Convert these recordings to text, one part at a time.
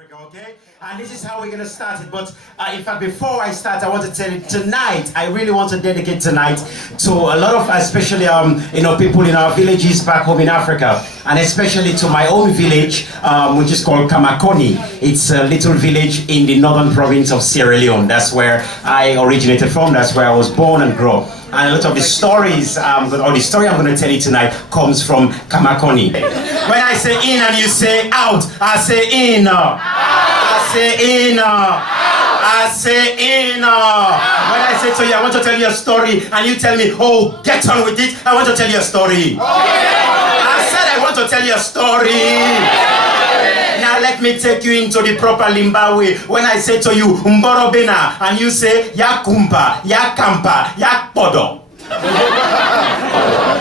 Africa, okay? And this is how we're gonna start it. But in fact, before I start, I want to tell you tonight, I really want to dedicate tonight to a lot of, especially people in our villages back home in Africa, and especially to my own village, which is called Kamakoni. It's a little village in the northern province of Sierra Leone. That's where I originated from. That's where I was born and grew up. And a lot of the stories, or the story I'm going to tell you tonight, comes from Kamakoni. When I say in and you say out, I say in. I say in. I say in. When I say to you, I want to tell you a story, and you tell me, oh, get on with it, I want to tell you a story. I said I want to tell you a story. Now let me take you into the proper Limbawe. When I say to you, Mborobena, and you say, Yakumpa, Yakampa, Yakpodo.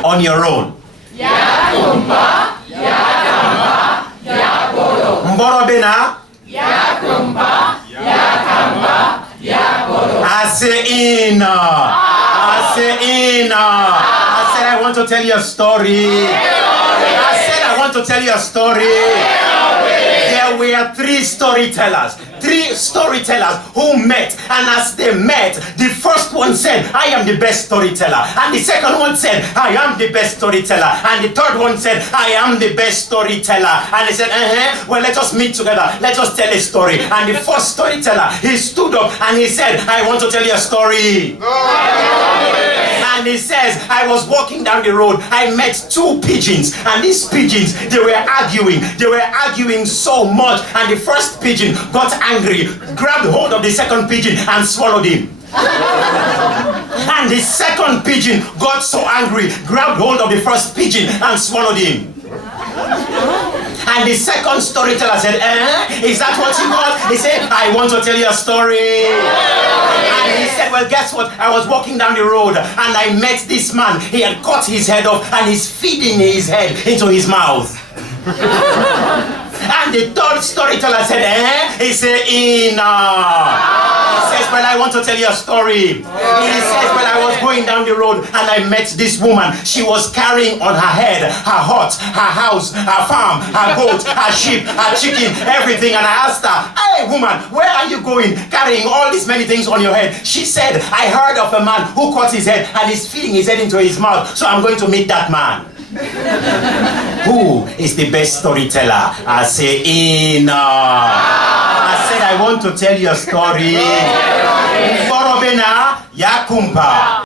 On your own. Yakumpa, Yakampa, Yakpodo. Mborobena. Yakumpa, Yakampa, Yakpodo. I say in. I say in. I said I want to tell you a story. I said I want to tell you a story. There were three storytellers who met, and as they met, the first one said, I am the best storyteller, and the second one said, I am the best storyteller, and the third one said, I am the best storyteller. And they said, well, let us meet together, let us tell a story. And the first storyteller, he stood up and he said, I want to tell you a story. And he says, I was walking down the road, I met two pigeons, and these pigeons, they were arguing so much, and the first pigeon got angry, grabbed hold of the second pigeon and swallowed him. And the second pigeon got so angry, grabbed hold of the first pigeon and swallowed him. And the second storyteller said, is that what you want? He said, I want to tell you a story. And he said, well, guess what? I was walking down the road and I met this man. He had cut his head off and he's feeding his head into his mouth. And the third storyteller said, He said, He says, well, I want to tell you a story. He says, well, I was going down the road and I met this woman. She was carrying on her head her hut, her house, her farm, her goat, her sheep, her chicken, everything. And I asked her, hey, woman, where are you going carrying all these many things on your head? She said, I heard of a man who cut his head and is feeding his head into his mouth. So I'm going to meet that man. Who is the best storyteller? I say, I said, I want to tell you a story. Borobena Yakumpa.